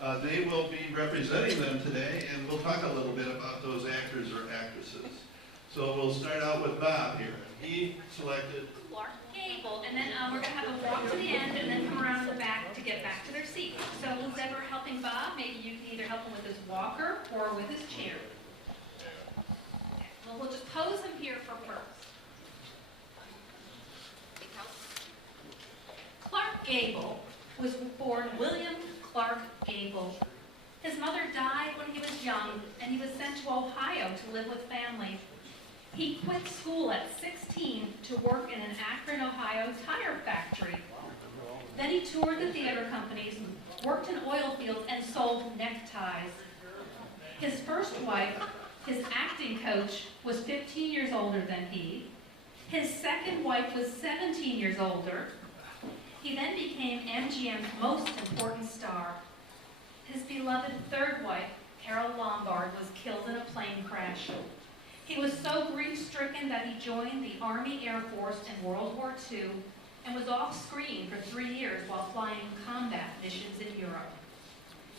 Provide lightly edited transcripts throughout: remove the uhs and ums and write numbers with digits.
They will be representing them today, and we'll talk a little bit about those actors or actresses. So we'll start out with Bob here. He selected Clark Gable, and then we're going to have a walk to the end and then come around the back to get back to their seats. So who's ever helping Bob, maybe you can either help him with his walker or with his chair. Okay. Well, we'll just pose him here for first. Clark Gable was born William Clark Gable. His mother died when he was young, and he was sent to Ohio to live with family. He quit school at 16 to work in an Akron, Ohio tire factory. Then he toured the theater companies, worked in oil fields, and sold neckties. His first wife, his acting coach, was 15 years older than he. His second wife was 17 years older. He then became MGM's most important star. His beloved third wife, Carol Lombard, was killed in a plane crash. He was so grief-stricken that he joined the Army Air Force in World War II and was off-screen for 3 years while flying combat missions in Europe.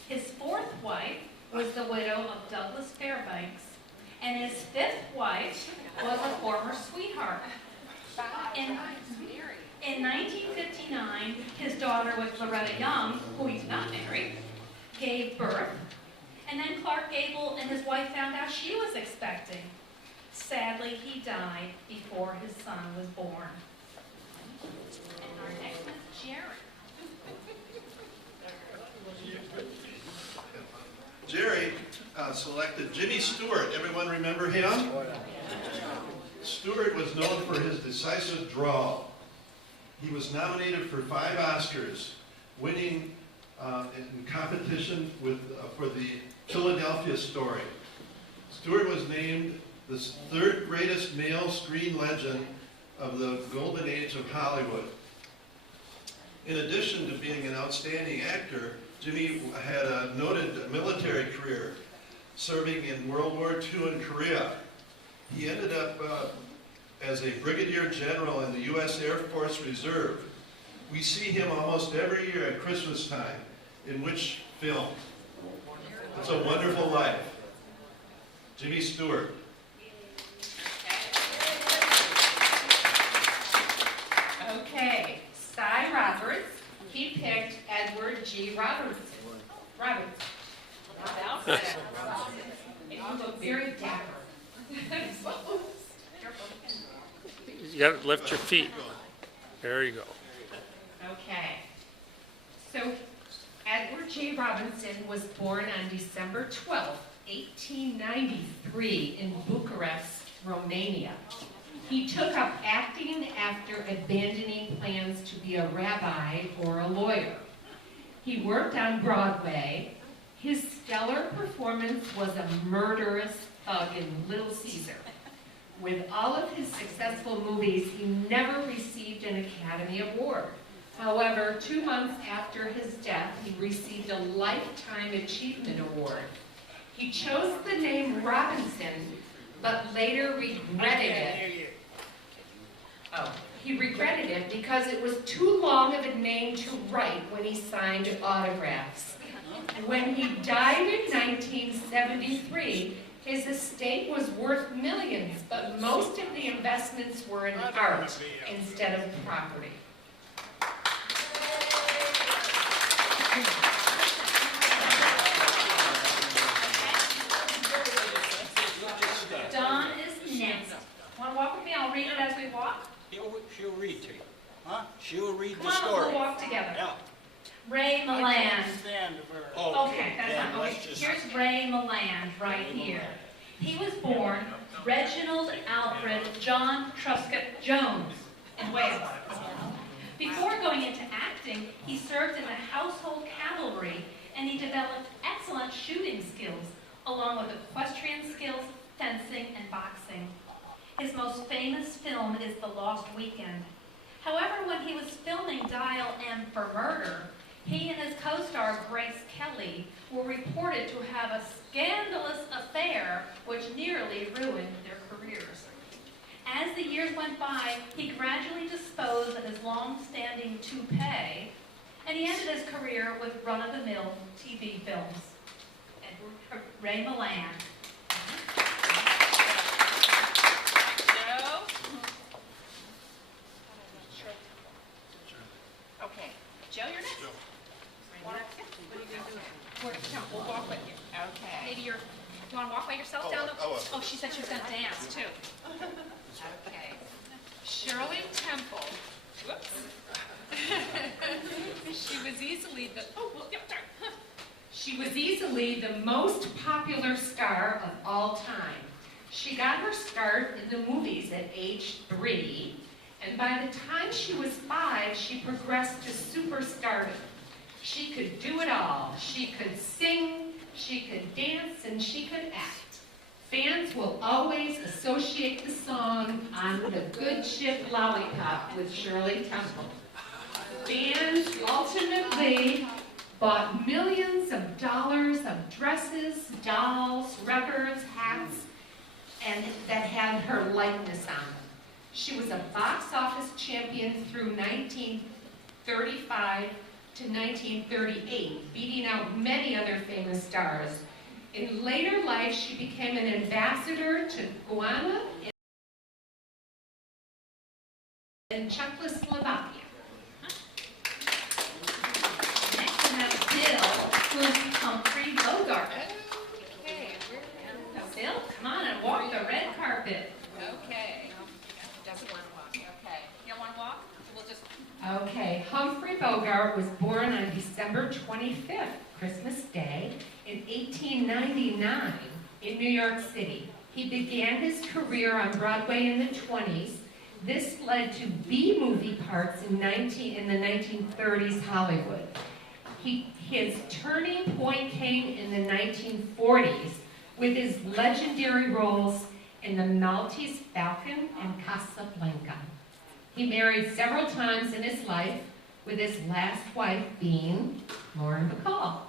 His fourth wife was the widow of Douglas Fairbanks, and his fifth wife was a former sweetheart. In 1959, his daughter was Loretta Young, who he's not married, gave birth, and then Clark Gable and his wife found out she was expecting. Sadly, he died before his son was born. And our next one is Jerry. Jerry selected Jimmy Stewart. Everyone remember him? Stewart was known for his decisive drawl. He was nominated for 5 Oscars, winning in competition for the Philadelphia Story. Stewart was named the 3rd greatest male screen legend of the golden age of Hollywood. In addition to being an outstanding actor, Jimmy had a noted military career, serving in World War II in Korea. He ended up as a brigadier general in the U.S. Air Force Reserve. We see him almost every year at Christmas time. In which film? It's a Wonderful Life. Jimmy Stewart. Okay, Cy Roberts, he picked Edward G. Robertson. You look very dapper. You got to lift your feet. There you go. Okay, so Edward J. Robinson was born on December 12, 1893 in Bucharest, Romania. He took up acting after abandoning plans to be a rabbi or a lawyer. He worked on Broadway. His stellar performance was a murderous thug in Little Caesar. With all of his successful movies, he never received an Academy Award. However, 2 months after his death, he received a Lifetime Achievement Award. He chose the name Robinson, but later regretted it. He regretted it because it was too long of a name to write when he signed autographs. When he died in 1973, his estate was worth millions, but most of the investments were in art instead of property. Don is next. Want to walk with me? I'll read it as we walk. She'll read to you. Huh? She'll read Come the on, story. we'll walk together. Yeah. Ray I Milland. can't stand her. Okay, that's then fine. let's Okay, just- here's Ray Milland right here. He was born Reginald Alfred John Truscott Jones in Wales. Before going into acting, he served in the household cavalry, and he developed excellent shooting skills, along with equestrian skills, fencing, and boxing. His most famous film is The Lost Weekend. However, when he was filming Dial M for Murder, he and his co-star Grace Kelly were reported to have a scandalous affair which nearly ruined their careers. As the years went by, he gradually disposed of his long-standing toupee And he ended his career with run-of-the-mill TV films. Edward Ray Milland. Joe? Okay. Joe, you're next. What are you going to do? We'll walk with you. Okay. Maybe you want to walk by yourself down the... Oh, she said she was going to dance, too. Okay. Shirley Temple. Whoops. She was easily the, oh, well, yeah, sorry. She was easily the most popular star of all time. She got her start in the movies at age 3, and by the time she was 5, she progressed to superstardom. She could do it all. She could sing, she could dance, and she could act. Fans will always associate the song On the Good Ship Lollipop with Shirley Temple. Fans ultimately bought millions of dollars of dresses, dolls, records, hats, and that had her likeness on them. She was a box office champion through 1935 to 1938, beating out many other famous stars. In later life, she became an ambassador to Guyana and Czechoslovakia. Next, we have Bill, who's Humphrey Bogart. Okay. Now, Bill, come on and walk the red carpet. Okay. Doesn't want to walk. Okay. You don't want to walk? We'll just... Okay, Humphrey Bogart was born on December 25th, Christmas Day, in 1899 in New York City. He began his career on Broadway in the 20s. This led to B-movie parts in the 1930s Hollywood. His turning point came in the 1940s with his legendary roles in The Maltese Falcon and Casablanca. He married several times in his life, with his last wife being Lauren Bacall.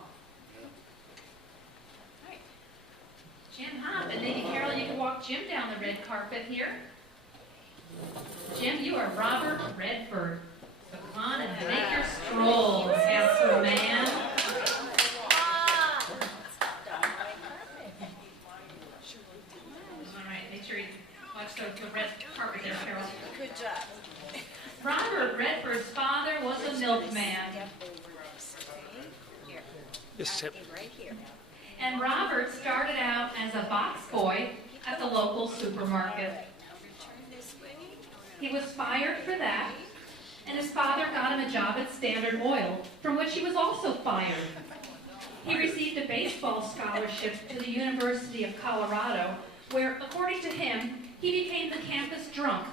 Jim Hop, and maybe Carol, you can walk Jim down the red carpet here. Jim, you are Robert Redford. So come on and make your stroll, handsome man. All right, make sure you watch the red carpet there, Carol. Good job. Robert Redford's father was a milkman, Just tip. Right here. and Robert started out as a box boy at the local supermarket. Turn this way. He was fired for that, and his father got him a job at Standard Oil, from which he was also fired. He received a baseball scholarship to the University of Colorado, where, according to him, he became the campus drunk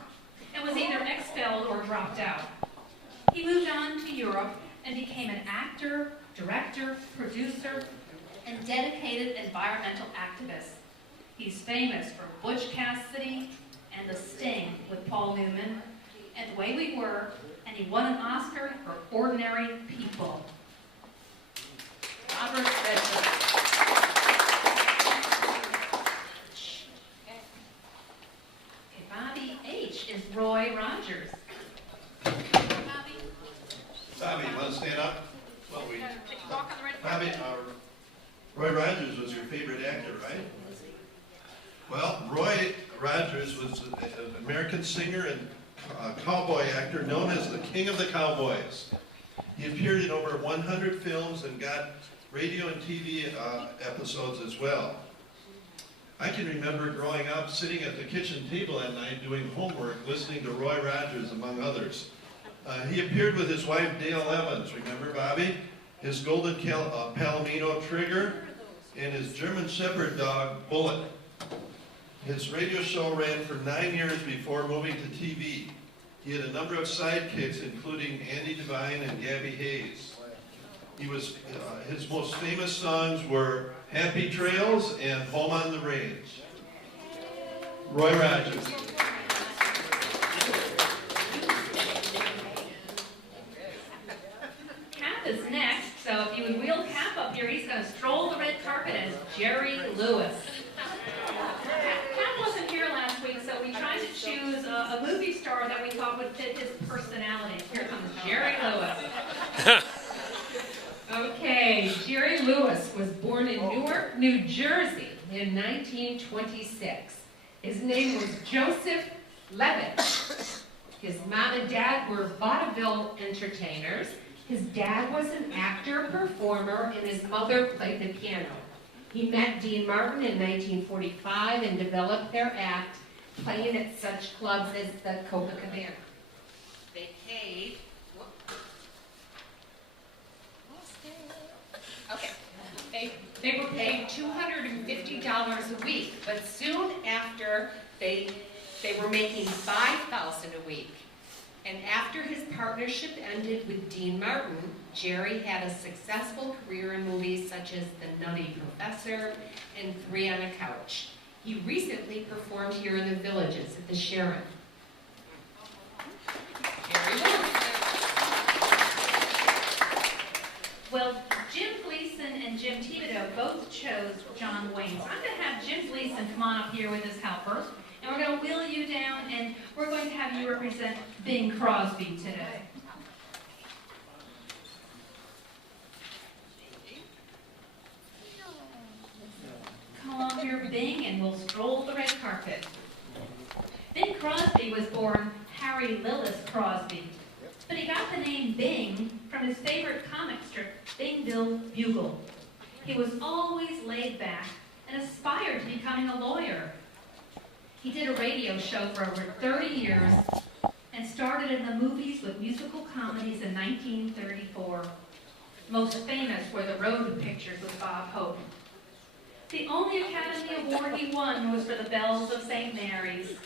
and was either expelled or dropped out. He moved on to Europe and became an actor, director, producer, and dedicated environmental activist. He's famous for Butch Cassidy and The Sting with Paul Newman, and The Way We Were, and he won an Oscar for Ordinary People. Robert Redford. Okay, Bobby H. is Roy Rogers. Bobby, Bobby, you want to stand up? Well, can you walk on the red Bobby, carpet? Roy Rogers was your favorite actor, right? Well, Roy Rogers was an American singer and cowboy actor known as the King of the Cowboys. He appeared in over 100 films and got radio and TV episodes as well. I can remember growing up sitting at the kitchen table at night doing homework, listening to Roy Rogers, among others. He appeared with his wife Dale Evans, remember Bobby? His golden Palomino Trigger, and his German Shepherd dog Bullet. His radio show ran for 9 years before moving to TV. He had a number of sidekicks, including Andy Devine and Gabby Hayes. His most famous songs were Happy Trails and Home on the Range. Roy Rogers. Cap is next, so if you would wheel Cap up here, he's going to stroll the red carpet as Jerry Lewis. Cap wasn't here last week, so we tried to choose a movie star that we thought would fit his personality. Here comes Jerry Lewis. Lewis was born in Newark, New Jersey in 1926. His name was Joseph Levitt. His mom and dad were vaudeville entertainers. His dad was an actor, performer, and his mother played the piano. He met Dean Martin in 1945 and developed their act, playing at such clubs as the Copacabana. They paid, they were paid $250 a week, but soon after they were making $5,000 a week. And after his partnership ended with Dean Martin, Jerry had a successful career in movies such as The Nutty Professor and 3 on a Couch. He recently performed here in the Villages at the Sharon. Jerry Lewis. Well, Jim Gleason and Jim Thibodeau both chose John Wayne. So I'm going to have Jim Gleason come on up here with his helper, and we're going to wheel you down, and we're going to have you represent Bing Crosby today. Come along here, Bing, and we'll stroll the red carpet. Bing Crosby was born Harry Lillis Crosby, but he got the name Bing from his favorite comic strip, Bingville Bugle. He was always laid back and aspired to becoming a lawyer. He did a radio show for over 30 years and started in the movies with musical comedies in 1934. Most famous were the Road Pictures with Bob Hope. The only Academy Award he won was for The Bells of St. Mary's.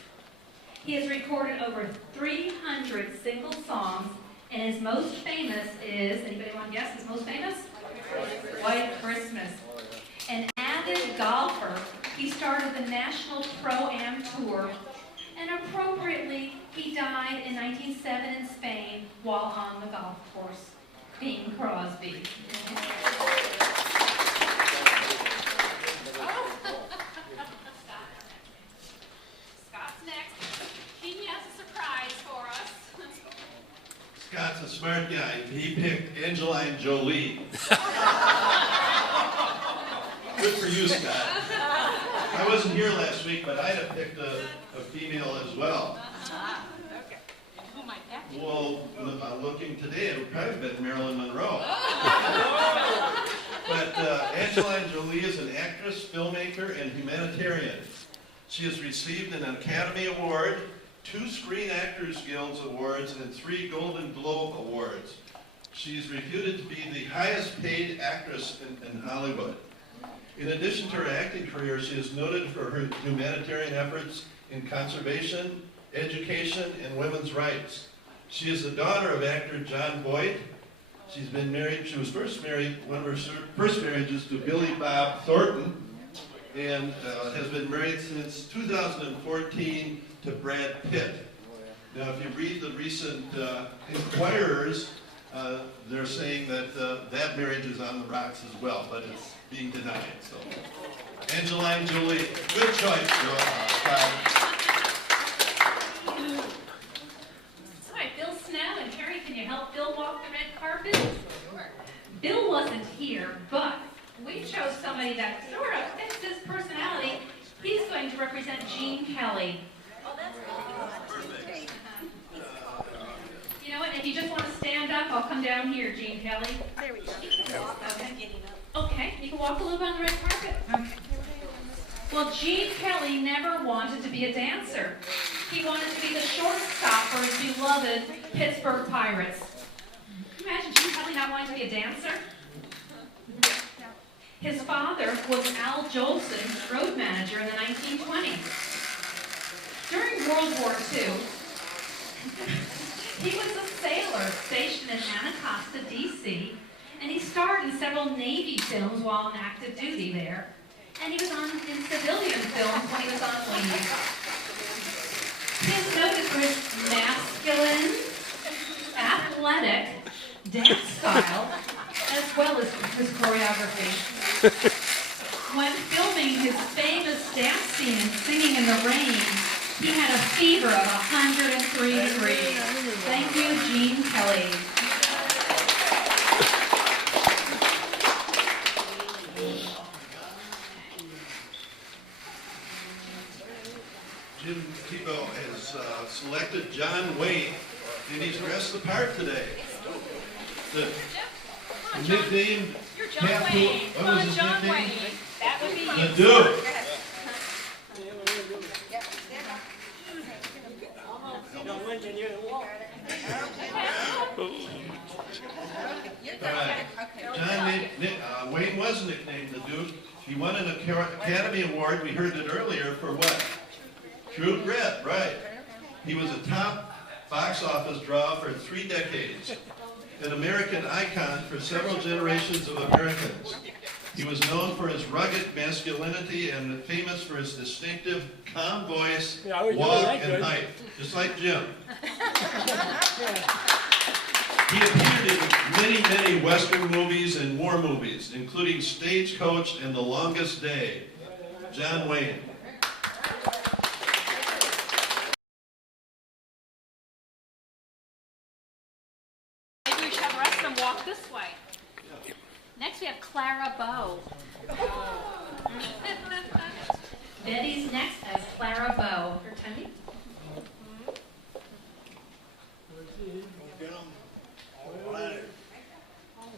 He has recorded over 300 single songs, and his most famous is, anybody want to guess his most famous? White Christmas. An avid golfer, he started the National Pro-Am Tour, and appropriately, he died in 1907 in Spain while on the golf course. Bing Crosby. Scott's next. He has a surprise for us. Scott's a smart guy. He picked Angeline Jolie. Good for you, Scott. I wasn't here last week, but I'd have picked a female as well. Okay. And who might that be? Well, looking today, it would probably have been Marilyn Monroe. But Angeline Jolie is an actress, filmmaker, and humanitarian. She has received an Academy Award, 2 Screen Actors Guild Awards, and 3 Golden Globe Awards. She is reputed to be the highest paid actress in Hollywood. In addition to her acting career, she is noted for her humanitarian efforts in conservation, education, and women's rights. She is the daughter of actor John Boyd. She's been married, she was first married, one of her first marriages to Billy Bob Thornton, and has been married since 2014 to Brad Pitt. Now, if you read the recent Inquirers, they're saying that that marriage is on the rocks as well, but it's being denied. So, Angeline Jolie, good choice, Scott. All right, Bill Snow and Terry, can you help Bill walk the red carpet? Sure. Bill wasn't here, but we chose somebody that sort of fits his personality. He's going to represent Gene Kelly. Oh, that's really good. You know what, if you just want to stand up, I'll come down here, Gene Kelly. There we go. Okay. Getting up. Okay, you can walk a little bit on the red carpet. Okay. Well, Gene Kelly never wanted to be a dancer. He wanted to be the shortstop for his beloved Pittsburgh Pirates. Can you imagine Gene Kelly not wanting to be a dancer? His father was Al Jolson, road manager in the 1920s. During World War II, he was a sailor stationed in Anacostia, D.C., and he starred in several Navy films while on active duty there. And he was in civilian films when he was on leave. He is noted for his masculine, athletic dance style, as well as his choreography. When filming his famous dance scene in Singing in the Rain, he had a fever of 103 degrees. Thank you, Gene Kelly. Jim Tebow has selected John Wayne, and he's dressed the part today. The nickname. You're John Half Wayne. What Come was on, his John nickname? Wayne. That would be The you. Duke. Don't win, then you're the wall. All right. Wayne was nicknamed the Duke. He won an Academy Award, we heard it earlier, for what? True Grit, right. He was a top box office draw for 3 decades, an American icon for several generations of Americans. He was known for his rugged masculinity and famous for his distinctive calm voice, walk, and height, just like Jim. He appeared in many, many Western movies and war movies, including Stagecoach and The Longest Day. John Wayne. Maybe we should have the rest of them walk this way. Next we have Clara Bow. Betty's next as Clara Bow. Her tummy.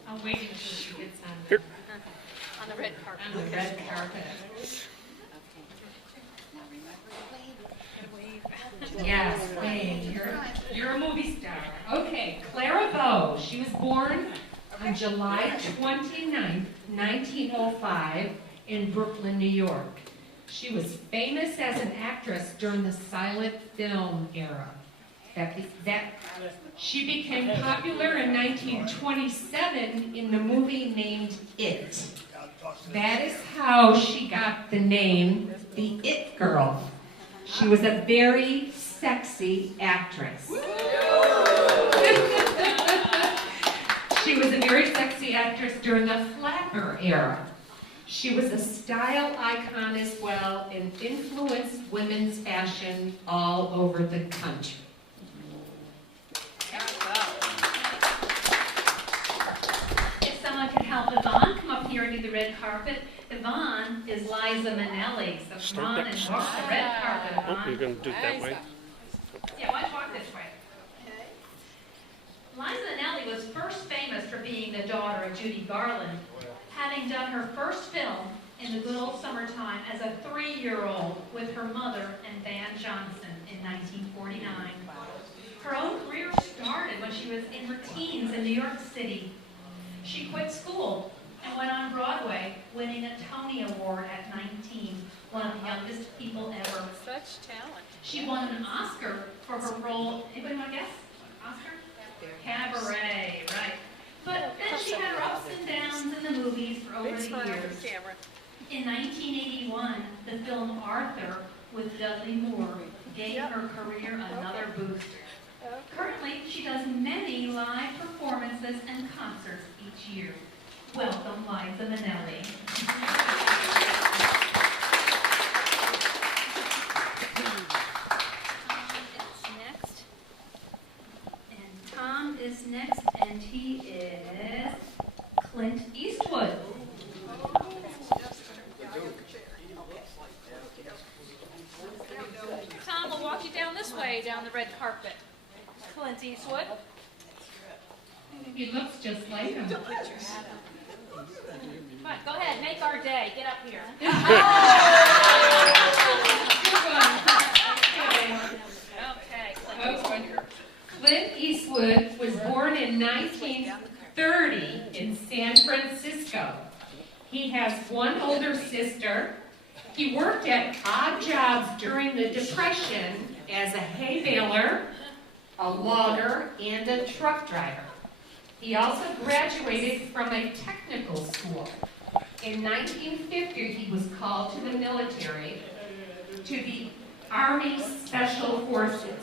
I'll wait until she gets Here. On the red carpet. on the red carpet. Yes, Wayne, you're a movie star. Okay, Clara Bow. She was born on July 29th, 1905 in Brooklyn, New York. She was famous as an actress during the silent film era. She became popular in 1927 in the movie named It. That is how she got the name The It Girl. She was a very sexy actress. She was a very sexy actress during the Flatner era. She was a style icon as well and influenced women's fashion all over the country. If someone could help Yvonne come up here and do the red carpet. Yvonne is Liza Minnelli. So come on and walk the red carpet, Oh, you're Yvonne. gonna do it that way? Yeah, why don't you walk this way? Liza Minnelli was first famous for being the daughter of Judy Garland, having done her first film in the good old summertime as a 3-year-old with her mother and Van Johnson in 1949. Her own career started when she was in her teens in New York City. She quit school and went on Broadway, winning a Tony Award at 19, one of the youngest people ever. Such talent. She won an Oscar for her role. Anybody want to guess? Oscar? Cabaret, right. But then she had her ups and downs in the movies for over the years. Camera. In 1981, the film Arthur with Dudley Moore gave her career another boost. Currently, she does many live performances and concerts each year. Welcome, Liza Minnelli. Next. And Tom is next, and he is Clint Eastwood. Tom will walk you down this way, down the red carpet. Clint Eastwood. He looks just like him. Come on, go ahead, make our day. Get up here. Okay, Clint. Clint Eastwood was born in 1930 in San Francisco. He has one older sister. He worked at odd jobs during the Depression as a hay baler, a logger, and a truck driver. He also graduated from a technical school. In 1950, he was called to the military, to the Army Special Forces.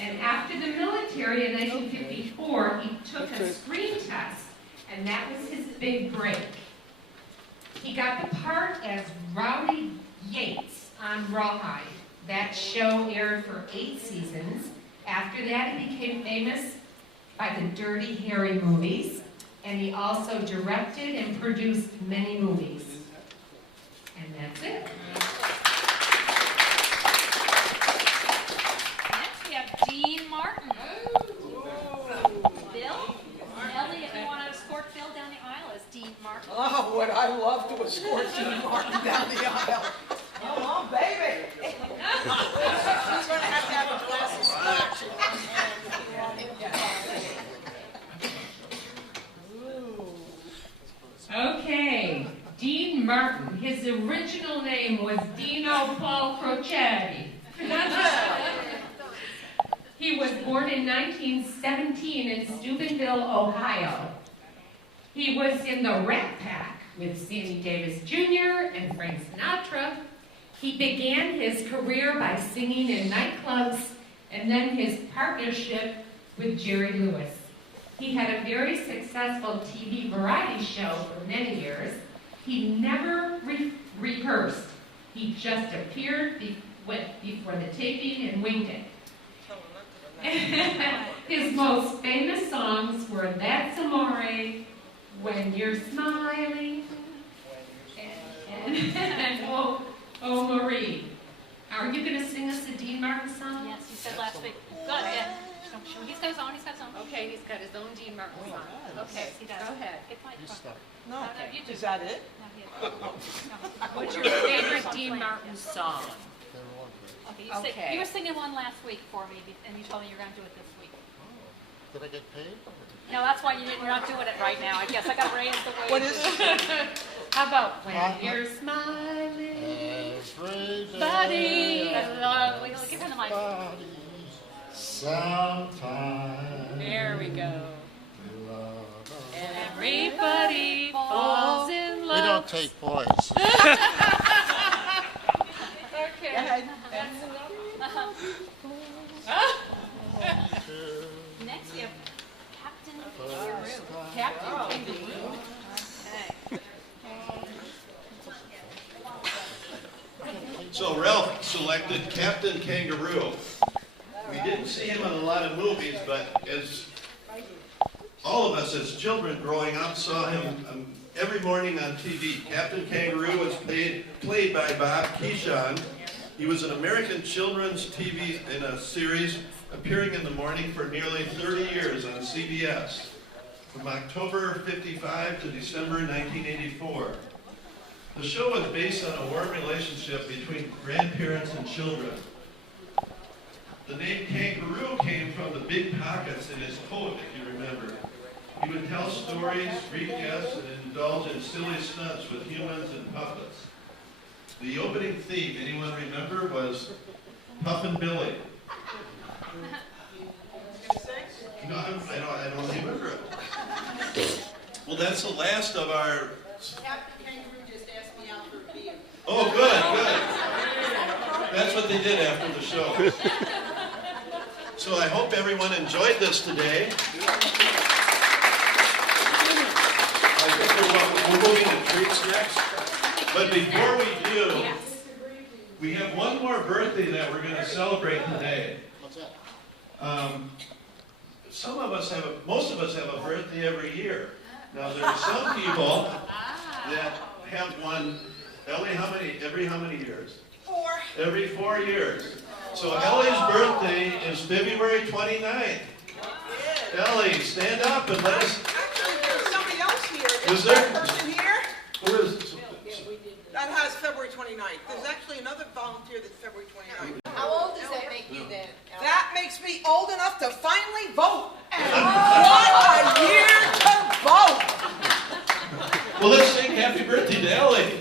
And after the military in 1954, he took a screen test, and that was his big break. He got the part as Rowdy Yates on Rawhide. That show aired for 8 seasons. After that, he became famous by the Dirty Harry movies, and he also directed and produced many movies. And that's it. real name was Dino Paul Crocetti. He was born in 1917 in Steubenville, Ohio. He was in the Rat Pack with Sammy Davis Jr. and Frank Sinatra. He began his career by singing in nightclubs and then his partnership with Jerry Lewis. He had a very successful TV variety show for many years. He never rehearsed. He just appeared before the taping and winged it. His most famous songs were That's Amore, When You're Smiling, and Oh Marie. Are you going to sing us a Dean Martin song? Yes, you said last week. Good, yeah. He's got his own, Okay, he's got his own Dean Martin song. Okay, Yes, he does. go ahead. Get my truck. No, No, you do. is that it? No, What's your favorite Dean Martin song? Okay, Okay. you were singing one last week for me, and you told me you were going to do it this week. Did I get paid? No, that's why you're not doing it right now. I guess I got to raise the wages. What is it? How about When You're Smiling? Every day. Buddy. Give him the mic. Buddy, sometime. There we go. Love. Everybody falls in We love. don't take boys. Okay. Go ahead. Next, we have Captain First Kangaroo. time. Captain Kangaroo. So Ralph selected Captain Kangaroo. We didn't see him in a lot of movies, but as all of us as children growing up saw him every morning on TV. Captain Kangaroo was played by Bob Keeshan. He was an American children's TV in a series appearing in the morning for nearly 30 years on CBS, from October '55 to December 1984. The show was based on a warm relationship between grandparents and children. The name Kangaroo came from the big pockets in his coat, if you remember. He would tell stories, greet guests, and indulge in silly stunts with humans and puppets. The opening theme, anyone remember, was Puffin' Billy. No, I don't remember it. Well, that's the last of our... Captain Kangaroo just asked me out for a beer. Oh, good. That's what they did after the show. So I hope everyone enjoyed this today. I think we're moving to treats next. But before we do, we have one more birthday that we're going to celebrate today. What's that? Most of us have a birthday every year. Now there are some people that have one, Ellie, every how many years? 4. Every 4 years. So Ellie's birthday is February 29th. Ellie, stand up and let us... Actually, there's somebody else here. Is there? That person here Who is... that has February 29th. There's actually another volunteer that's February 29th. How old does that make you then? That makes me old enough to finally vote. And what a year to vote! Well, let's sing happy birthday to Ellie.